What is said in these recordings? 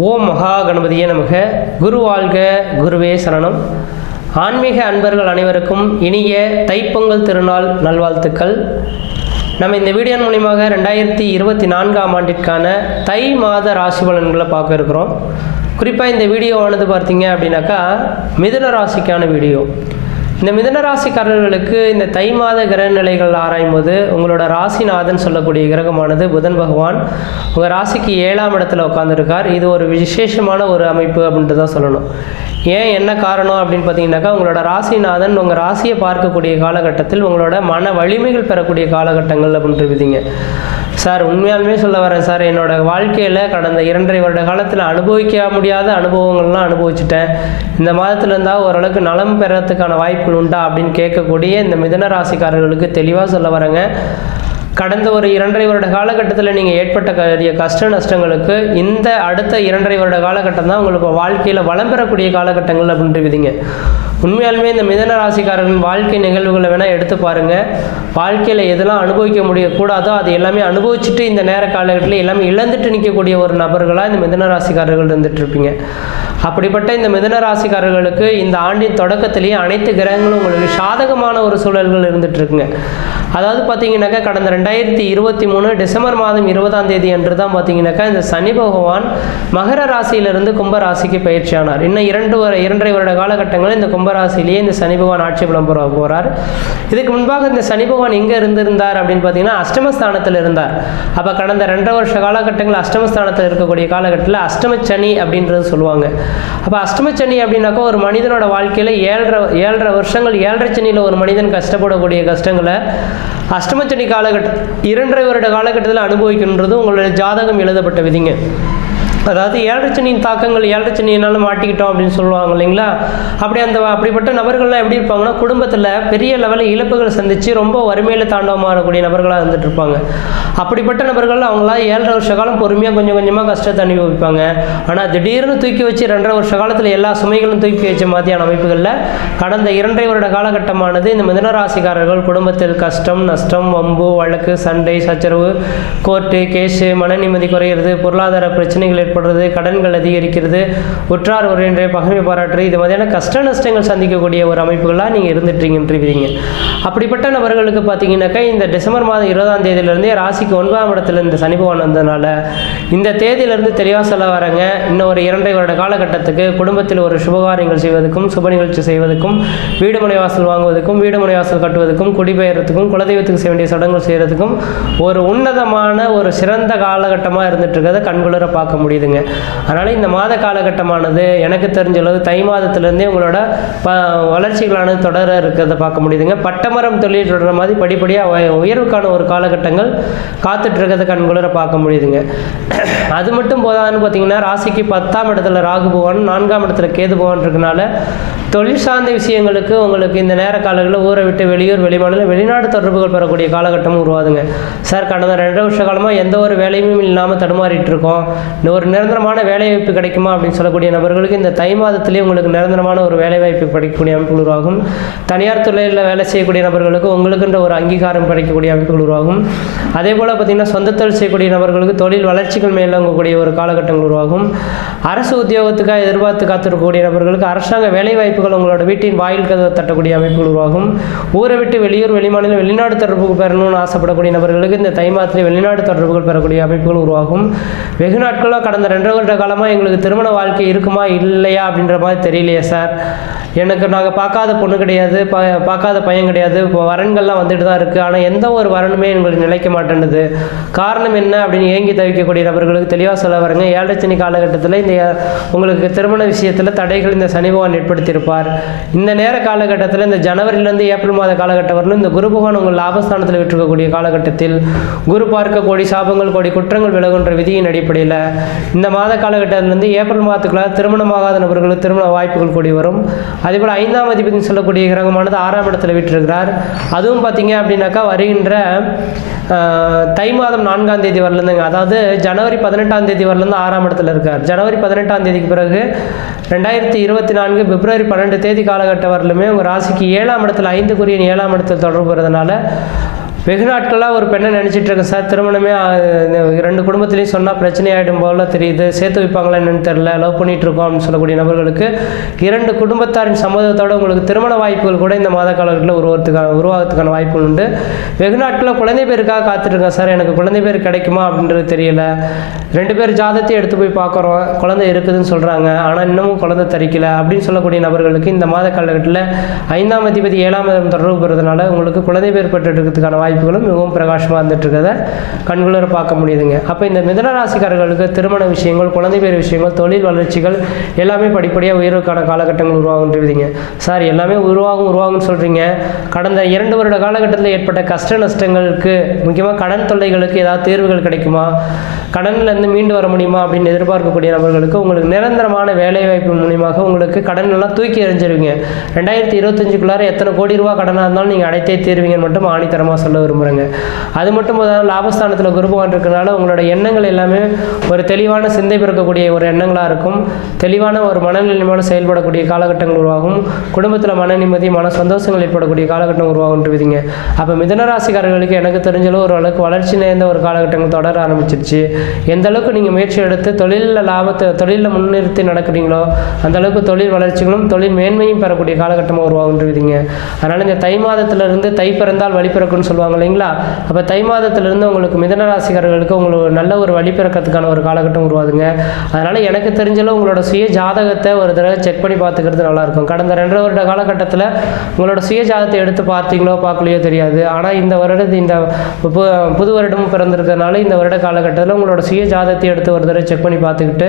ஓம் மகா கணபதியே நமக. குரு வாழ்க, குருவே சரணம். ஆன்மீக அன்பர்கள் அனைவருக்கும் இனிய தைப்பொங்கல் திருநாள் நல்வாழ்த்துக்கள். நம்ம இந்த வீடியோ மூலியமாக 2024ஆம் ஆண்டிற்கான தை மாத ராசி பலன்களை பார்க்க இருக்கிறோம். குறிப்பாக இந்த வீடியோவானது பார்த்தீங்க அப்படின்னாக்கா மிதுன ராசிக்கான வீடியோ. இந்த மிதுன ராசிக்காரர்களுக்கு இந்த தை மாத கிரக நிலைகள் ஆராயும் போது உங்களோட ராசிநாதன் சொல்லக்கூடிய கிரகமானது புதன் பகவான் உங்கள் ராசிக்கு 7ஆம் இடத்துல உட்காந்துருக்கார். இது ஒரு விசேஷமான ஒரு அமைப்பு அப்படின்ட்டு தான் சொல்லணும். ஏன் என்ன காரணம் அப்படின்னு பார்த்தீங்கன்னாக்கா உங்களோட ராசிநாதன் உங்கள் ராசியை பார்க்கக்கூடிய காலகட்டத்தில் உங்களோட மன வலிமைகள் பெறக்கூடிய காலகட்டங்கள் அப்படின்ட்டு விதிங்க. சார் உண்மையாலுமே சொல்ல வரேன் சார், என்னோடய வாழ்க்கையில் கடந்த 2.5 வருட காலத்தில் அனுபவிக்க முடியாத அனுபவங்கள்லாம் அனுபவிச்சுட்டேன். இந்த மாதத்தில் இருந்தால் ஓரளவுக்கு நலம் பெறத்துக்கான வாய்ப்புகள் உண்டா அப்படின்னு கேட்கக்கூடிய இந்த மிதுன ராசிக்காரர்களுக்கு தெளிவாக சொல்ல வரேங்க. கடந்த ஒரு 2.5 வருட காலகட்டத்தில் நீங்கள் ஏற்பட்ட கஷ்ட நஷ்டங்களுக்கு இந்த அடுத்த 2.5 வருட காலகட்டம் தான் உங்களுக்கு வாழ்க்கையில் வளம் பெறக்கூடிய காலகட்டங்கள் அப்படின்ட்டு விதிங்க. உண்மையாலுமே இந்த மிதுன ராசிக்காரர்களின் வாழ்க்கை நிகழ்வுகளை வேணால் எடுத்து பாருங்கள். வாழ்க்கையில் எதெல்லாம் அனுபவிக்க முடியக்கூடாதோ அது எல்லாமே அனுபவிச்சுட்டு இந்த நேர காலகட்டத்தில் எல்லாமே இழந்துட்டு நிற்கக்கூடிய ஒரு நபர்களாக இந்த மிதுன ராசிக்காரர்கள் இருந்துட்டு இருப்பீங்க. அப்படிப்பட்ட இந்த மிதுன ராசிக்காரர்களுக்கு இந்த ஆண்டின் தொடக்கத்திலேயே அனைத்து கிரகங்களும் உங்களுக்கு சாதகமான ஒரு சூழல்கள் இருந்துட்டு இருக்குங்க. அதாவது பார்த்தீங்கன்னாக்கா கடந்த 2023 டிசம்பர் மாதம் 20ஆம் தேதி அன்று தான் பார்த்தீங்கன்னாக்கா இந்த சனி பகவான் மகர ராசியிலிருந்து கும்ப ராசிக்கு பயிற்சி ஆனார். இன்னும் 2.5 வருட காலகட்டங்களில் இந்த கும்பராசிலேயே இந்த சனி பகவான் ஆட்சி பலம் பெற போகிறார். இதுக்கு முன்பாக இந்த சனி பகவான் எங்கே இருந்திருந்தார் அப்படின்னு பார்த்தீங்கன்னா அஷ்டமஸ்தானத்தில் இருந்தார். அப்போ கடந்த 2 வருஷ காலகட்டங்கள் அஷ்டமஸ்தானத்தில் இருக்கக்கூடிய காலகட்டத்தில் அஷ்டமச்சனி அப்படின்றது சொல்லுவாங்க. அப்போ அஷ்டமச்சனி அப்படின்னாக்கா ஒரு மனிதனோட வாழ்க்கையில் 7.5 வருஷங்கள் 7.5 சனியில் ஒரு மனிதன் கஷ்டப்படக்கூடிய கஷ்டங்களை அஷ்டமச்சனி காலகட்டம் 2.5 வருட காலகட்டத்தில் அனுபவிக்கின்றது உங்களுடைய ஜாதகம் எழுதப்பட்ட விதிங்க. அதாவது 7.5 சனியின் தாக்கங்கள் 7.5 சனியினால மாட்டிக்கிட்டோம் அப்படின்னு சொல்லுவாங்க இல்லைங்களா. அப்படிப்பட்ட நபர்கள்லாம் எப்படி இருப்பாங்கன்னா குடும்பத்தில் பெரிய லெவலில் இழப்புகள் சந்தித்து ரொம்ப வறுமையில் தாண்டவமாகக்கூடிய நபர்களாக இருந்துட்டு இருப்பாங்க. அப்படிப்பட்ட நபர்கள் அவங்களாம் 7.5 வருஷ காலம் பொறுமையாக கொஞ்சம் கொஞ்சமாக கஷ்டத்தை அனுபவிப்பாங்க. ஆனால் திடீர்னு தூக்கி வச்சு 2.5 வருஷ காலத்தில் எல்லா சுமைகளும் தூக்கி வச்ச மாதிரியான அமைப்புகளில் கடந்த 2.5 வருட காலகட்டமானது இந்த மிதுன ராசிக்காரர்கள் குடும்பத்தில் கஷ்டம் நஷ்டம் வம்பு வழக்கு சண்டை சச்சரவு கோர்ட்டு கேஸு மன நிம்மதி குறையிறது பொருளாதார பிரச்சனைகள் ஏற்படுறது கடன்கள் அதிகரிக்கிறது உற்றார் உறவினரை பகைமை பாராட்டுறது இது மாதிரியான கஷ்ட நஷ்டங்கள் சந்திக்கக்கூடிய ஒரு அமைப்புகளாக நீங்கள் இருந்துட்டுருக்கீங்க. அப்படிப்பட்ட நபர்களுக்கு பார்த்தீங்கன்னாக்கா இந்த டிசம்பர் மாதம் 20ஆம் தேதியிலிருந்தே ராசிக்கு 9ஆம் இடத்துல இந்த சனி பகவான் வந்ததுனால இந்த தேதியிலிருந்து தெளிவாக சொல்ல வரங்க. இன்னும் ஒரு 2.5 வருட காலகட்டத்துக்கு குடும்பத்தில் ஒரு சுபகாரியங்கள் செய்வதற்கும் சுப நிகழ்ச்சி செய்வதற்கும் வீடு மனை வாசல் வாங்குவதற்கும் வீடு மனை வாசல் கட்டுவதற்கும் குடிபெயர்றதுக்கும் குலதெய்வத்துக்கு செய்ய வேண்டிய சடங்குகள் செய்கிறதுக்கும் ஒரு உன்னதமான ஒரு சிறந்த காலகட்டமாக இருந்துட்டு இருக்கிறத கண்குளிர பார்க்க முடியுது. அதனால இந்த மாத காலகட்டமானது எனக்கு தெரிஞ்ச அளவு தை மாதத்திலிருந்தே உங்களோட வளர்ச்சிகளானது தொடர இருக்கிறத பார்க்க முடியுதுங்க. பட்டமரம் தொழில் தொடர மாதிரி படிப்படியாக உயர்வுக்கான ஒரு காலகட்டங்கள் காத்துட்டு இருக்கிறத கண்குளிர பார்க்க முடியுதுங்க. அது மட்டும் போதாதுன்னு பார்த்தீங்கன்னா ராசிக்கு 10ஆம் இடத்துல ராகு பகவான் 4ஆம் இடத்துல கேது பகவான் இருக்கனால தொழில் சார்ந்த விஷயங்களுக்கு உங்களுக்கு இந்த நேர காலங்களில் ஊரை விட்டு வெளியூர் வெளிமாநில வெளிநாடு தொடர்புகள் பெறக்கூடிய காலகட்டமும் உருவாதுங்க. சார் கடந்த 2 வருஷ காலமாக எந்த ஒரு வேலையுமே இல்லாமல் தடுமாறிட்டு இருக்கோம், ஒரு நிரந்தரமான வேலைவாய்ப்பு கிடைக்குமா அப்படின்னு சொல்லக்கூடிய நபர்களுக்கு இந்த தை மாதத்திலேயே உங்களுக்கு நிரந்தரமான ஒரு வேலைவாய்ப்பு கிடைக்கக்கூடிய அமைப்புகள் உருவாகும். தனியார் துறையில் வேலை செய்யக்கூடிய நபர்களுக்கு உங்களுக்குன்ற ஒரு அங்கீகாரம் கிடைக்கக்கூடிய அமைப்புகள் உருவாகும். அதே போல் பார்த்திங்கன்னா சொந்த தொழில் செய்யக்கூடிய நபர்களுக்கு தொழில் வளர்ச்சிகள் மேலோங்கக்கூடிய ஒரு காலகட்டங்கள் உருவாகும். அரசு உத்தியோகத்துக்காக எதிர்பார்த்து காத்திருக்கக்கூடிய நபர்களுக்கு அரசாங்க வேலைவாய்ப்புகள் உங்களோட வீட்டின் வாயில் கதவை தட்டக்கூடிய அமைப்புகள் உருவாகும். ஊரை விட்டு வெளியூர் வெளிமாநிலம் வெளிநாடு தொடர்புகள் பெறணும்னு ஆசைப்படக்கூடிய நபர்களுக்கு இந்த தை மாதத்திலே வெளிநாடு தொடர்புகள் பெறக்கூடிய அமைப்புகள் உருவாகும். வெகு நாட்களாக கடந்த 2 வருட காலமாக எங்களுக்கு திருமண வாழ்க்கை இருக்குமா இல்லையா அப்படின்ற மாதிரி தெரியலையே சார், எனக்கு நாங்கள் பார்க்காத பொண்ணு கிடையாது பார்க்காத பையன் கிடையாது, இப்போ வரன்கள்லாம் வந்துட்டு தான் இருக்குது, ஆனால் எந்த ஒரு வரனுமே எங்களுக்கு நிலைக்க மாட்டேன்னுது, காரணம் என்ன அப்படின்னு ஏங்கி தவிக்கக்கூடிய நபர்களுக்கு தெளிவாக சொல்ல வரங்க. 7.5 சனி காலகட்டத்தில் இந்த உங்களுக்கு திருமண விஷயத்தில் தடைகள் இந்த சனி பகவான் ஏற்படுத்தியிருப்பார். இந்த நேர காலகட்டத்தில் இந்த ஜனவரியிலேருந்து ஏப்ரல் மாத காலகட்டம் வரலும் இந்த குரு பகவான் உங்கள் லாபஸ்தானத்தில் விட்டுருக்கக்கூடிய காலகட்டத்தில் குரு பார்க்க கோடி சாபங்கள் கோடி குற்றங்கள் விலகுன்ற விதியின் அடிப்படையில் இந்த மாத காலகட்டத்திலிருந்து ஏப்ரல் மாதத்துக்குள்ள திருமணமாகாத நபர்களுக்கு திருமண வாய்ப்புகள் கூடி வரும். அதேபோல் 5ஆம் அதிபதினு சொல்லக்கூடிய கிரகமானது 6ஆம் இடத்துல விட்டிருக்கிறார். அதுவும் பார்த்தீங்க அப்படின்னாக்கா வருகின்ற தை மாதம் 4ஆம் தேதி வரலேருந்துங்க, அதாவது ஜனவரி 18ஆம் தேதி வரலேருந்து 6ஆம் இடத்துல இருக்கார். ஜனவரி 18ஆம் தேதிக்கு பிறகு 2024 பிப்ரவரி 12 தேதி காலகட்டம் வரலுமே உங்கள் ராசிக்கு 7ஆம் இடத்துல 5 குறியின் 7ஆம் இடத்தில் தொடர்பு வருவதனால வெகு நாட்களாக ஒரு பெண்ணை நினச்சிட்டு இருக்கேன் சார், திருமணமே 2 குடும்பத்துலேயும் சொன்னால் பிரச்சனை ஆகிடும் போல தெரியுது, சேர்த்து வைப்பாங்களா என்னன்னு தெரில, லவ் பண்ணிகிட்டு இருக்கோம் அப்படின்னு சொல்லக்கூடிய நபர்களுக்கு 2 குடும்பத்தாரின் சம்மதத்தோடு உங்களுக்கு திருமண வாய்ப்புகள் கூட இந்த மாத காலகட்டத்தில் உருவாகிறதுக்கான வாய்ப்புகள் உண்டு. வெகு நாட்களில் குழந்தை பேருக்காக காத்துட்ருக்கேன் சார், எனக்கு குழந்தை பேர் கிடைக்குமா அப்படின்றது தெரியல. 2 பேர் ஜாதத்தையும் எடுத்து போய் பார்க்குறோம், குழந்தை இருக்குதுன்னு சொல்கிறாங்க, ஆனால் இன்னமும் குழந்தை தரிக்கல அப்படின்னு சொல்லக்கூடிய நபர்களுக்கு இந்த மாத காலகட்டத்தில் 5ஆம் அதிபதி 7ஆம் இடம் தொடர்பு பெறுறதுனால உங்களுக்கு குழந்தை பேர் பெற்று இருக்கிறதுக்கான வாய்ப்புகளும் மிகவும் பிரகாசமாக வந்துட்டு இருக்கிறத கண்குளிர பார்க்க முடியுதுங்க. அப்போ இந்த மிதுன ராசிக்காரர்களுக்கு திருமண விஷயங்கள், குழந்தை பேர் விஷயங்கள், தொழில் வளர்ச்சிகள் எல்லாமே படிப்படியாக உயர்வுக்கான காலகட்டங்கள் உருவாகுன்றீங்க சார். எல்லாமே உருவாகும்னு சொல்கிறீங்க. கடந்த 2 வருட காலகட்டத்தில் ஏற்பட்ட கஷ்ட நஷ்டங்களுக்கு, முக்கியமாக கடன் தொல்லைகளுக்கு ஏதாவது தீர்வுகள் கிடைக்குமா, கடன்லேருந்து மீண்டு வர முடியுமா அப்படின்னு எதிர்பார்க்கக்கூடிய நபர்களுக்கு உங்களுக்கு நிரந்தரமான வேலைவாய்ப்பு மூலியமாக உங்களுக்கு கடன் எல்லாம் தூக்கி எறிஞ்சிருவீங்க. 2025க்குள்ளார எத்தனை கோடி ரூபா கடனாக இருந்தாலும் நீங்கள் அடைத்தே தீர்வீங்கன்னு மட்டும் ஆணித்தரமாக சொல்ல விரும்புகிறேங்க. அது மட்டும் போதால் லாபஸ்தானத்தில் குரு பகவான் இருக்கிறனால உங்களோட எண்ணங்கள் எல்லாமே ஒரு தெளிவான சிந்தை பிறக்கக்கூடிய ஒரு எண்ணங்களாக இருக்கும். தெளிவான ஒரு மனநிலைமையோடு செயல்படக்கூடிய காலகட்டங்கள் உருவாகும். குடும்பத்தில் மன நிம்மதி, மன சந்தோஷங்கள் ஏற்படக்கூடிய காலகட்டம் உருவாகுன்றீங்க. அப்போ மிதுனராசிக்காரர்களுக்கு எனக்கு தெரிஞ்சளவு ஒரு அளவுக்கு வளர்ச்சி நேர்ந்த ஒரு காலகட்டங்கள் தொடர ஆரம்பிச்சிருச்சு. எந்த அளவுக்கு நீங்கள் முயற்சி எடுத்து தொழிலில் முன்னிறுத்தி நடக்கிறீங்களோ அந்த அளவுக்கு தொழில் வளர்ச்சிகளும் தொழில் மேன்மையும் பெறக்கூடிய காலகட்டமாக உருவாகுன்றீங்க. அதனால் இந்த தை மாதத்திலிருந்து தை பிறந்தால் வழி பிறக்குன்னு சொல்லுவாங்க இல்லைங்களா? அப்போ தை மாதத்திலிருந்து உங்களுக்கு மிதுன ராசிக்காரர்களுக்கு உங்களுக்கு நல்ல ஒரு வழி பிறக்கிறதுக்கான ஒரு காலகட்டம் உருவாதுங்க. அதனால் எனக்கு தெரிஞ்சளவு உங்களோட சுய ஜாதகத்தை ஒரு தடவை செக் பண்ணி பார்த்துக்கிறது நல்லாயிருக்கும். கடந்த 2 வருட காலகட்டத்தில் உங்களோட சுய ஜாதகத்தை எடுத்து பார்த்தீங்களோ பார்க்கலையோ தெரியாது. ஆனால் இந்த இந்த புது வருடமும் பிறந்திருக்கிறதுனால இந்த வருட காலகட்டத்தில் உங்களோட சுய ஜாதகத்தை எடுத்து ஒரு தடவை செக் பண்ணி பார்த்துக்கிட்டு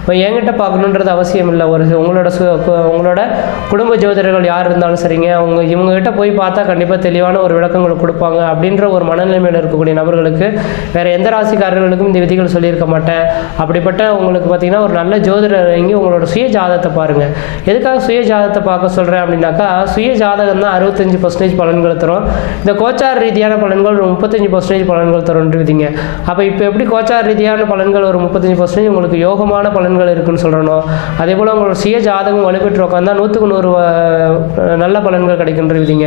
இப்போ என்கிட்ட பார்க்கணுன்றது அவசியம் இல்லை. உங்களோட குடும்ப ஜோதிடர்கள் யார் இருந்தாலும் சரிங்க, இவங்ககிட்ட போய் பார்த்தா கண்டிப்பாக தெளிவான ஒரு விளக்கங்களை கொடுப்பாங்க அப்படின்ற ஒரு மனநிலைமையில் இருக்கக்கூடிய நபர்களுக்கு வேறு எந்த ராசிக்காரர்களுக்கும் இந்த விதிகள் சொல்லியிருக்க மாட்டேன். அப்படிப்பட்ட உங்களுக்கு பார்த்தீங்கன்னா ஒரு நல்ல ஜோதிடர் இங்கே உங்களோட சுய ஜாதகத்தை பாருங்கள். எதுக்காக சுய ஜாதகத்தை பார்க்க சொல்கிறேன் அப்படின்னாக்கா, சுய ஜாதகம் தான் 65% பலன்களை தரும். இந்த கோச்சார ரீதியான பலன்கள் 35% பலன்கள் தரும்ன்றீங்க. அப்போ இப்போ எப்படி கோச்சார ரீதியான பலன்கள் ஒரு 35% உங்களுக்கு யோகமான பலன்கள் இருக்குன்னு சொல்கிறோம், அதே போல் உங்களோட சுய ஜாதகம் வலுப்பெற்று உட்காந்தா 100க்கு 100 நல்ல பலன்கள் கிடைக்கின்றீங்க.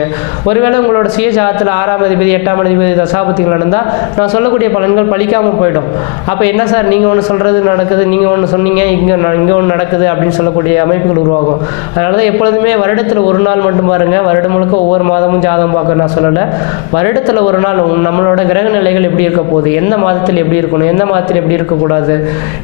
ஒருவேளை உங்களோட சுய ஜாதகத்தில் 6ஆம் அதிபதி 8ஆம் அதிபதி தசாபதிகள் நடந்தால் நான் சொல்லக்கூடிய பலன்கள் பலிக்காமல் போயிடும். அப்போ என்ன சார் நீங்கள் ஒன்று சொல்கிறது நடக்குது, நீங்கள் ஒன்று சொன்னீங்க, இங்கே ஒன்று நடக்குது அப்படின்னு சொல்லக்கூடிய அமைப்புகள் உருவாகும். அதனால தான் எப்பொழுதுமே வருடத்தில் ஒரு நாள் மட்டும் பாருங்கள். வருடம் முழுக்க ஒவ்வொரு மாதமும் ஜாதகம் பார்க்க நான் சொல்லலை. வருடத்தில் ஒரு நாள் நம்மளோட கிரக நிலைகள் எப்படி இருக்க போகுது, எந்த மாதத்தில் எப்படி இருக்கணும், எந்த மாதத்தில் எப்படி இருக்கக்கூடாது,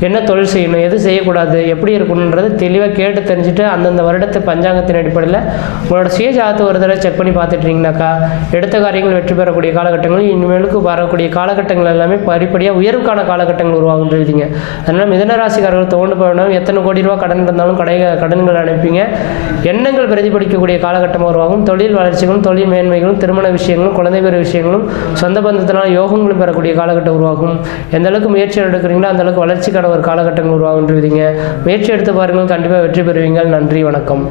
என்ன தொழில் செய்யணும், எது செய்யக்கூடாது, எப்படி இருக்கணுன்றது தெளிவாக கேட்டு தெரிஞ்சுட்டு அந்தந்த வருடத்து பஞ்சாங்கத்தின் அடிப்படையில் உங்களோட சுய ஜாதகத்தை ஒரு தடவை செக் பண்ணி பார்த்துட்டீங்கன்னாக்கா எடுத்த காரியங்கள் வெற்றி பெறக்கூடிய காலகட்டங்கள், இனிமேலுக்கு வரக்கூடிய காலகட்டங்கள் எல்லாமே படிப்படியாக உயர்வுக்கான காலகட்டங்கள் உருவாகுன்றீங்க. அதனால் மிதுன ராசிக்காரர்கள் தோண்டு போயிடும். எத்தனை கோடி ரூபா கடன் இருந்தாலும் கடன்கள் அனுப்பிங்க. எண்ணங்கள் பிரதிபலிக்கக்கூடிய காலகட்டமாக உருவாகும். தொழில் வளர்ச்சிகளும் தொழில் மேன்மைகளும் திருமண விஷயங்களும் குழந்தை பேர் விஷயங்களும் சொந்த பந்தத்தினால் யோகங்களும் பெறக்கூடிய காலகட்டம் உருவாகும். எந்த அளவுக்கு முயற்சி எடுக்கிறீங்களோ அந்த அளவுக்கு வளர்ச்சிக்கான ஒரு காலகட்டங்கள் உருவாகுன்றீங்க. முயற்சி எடுத்து பாருங்கள், கண்டிப்பாக வெற்றி பெறுவீங்கள். நன்றி, வணக்கம்.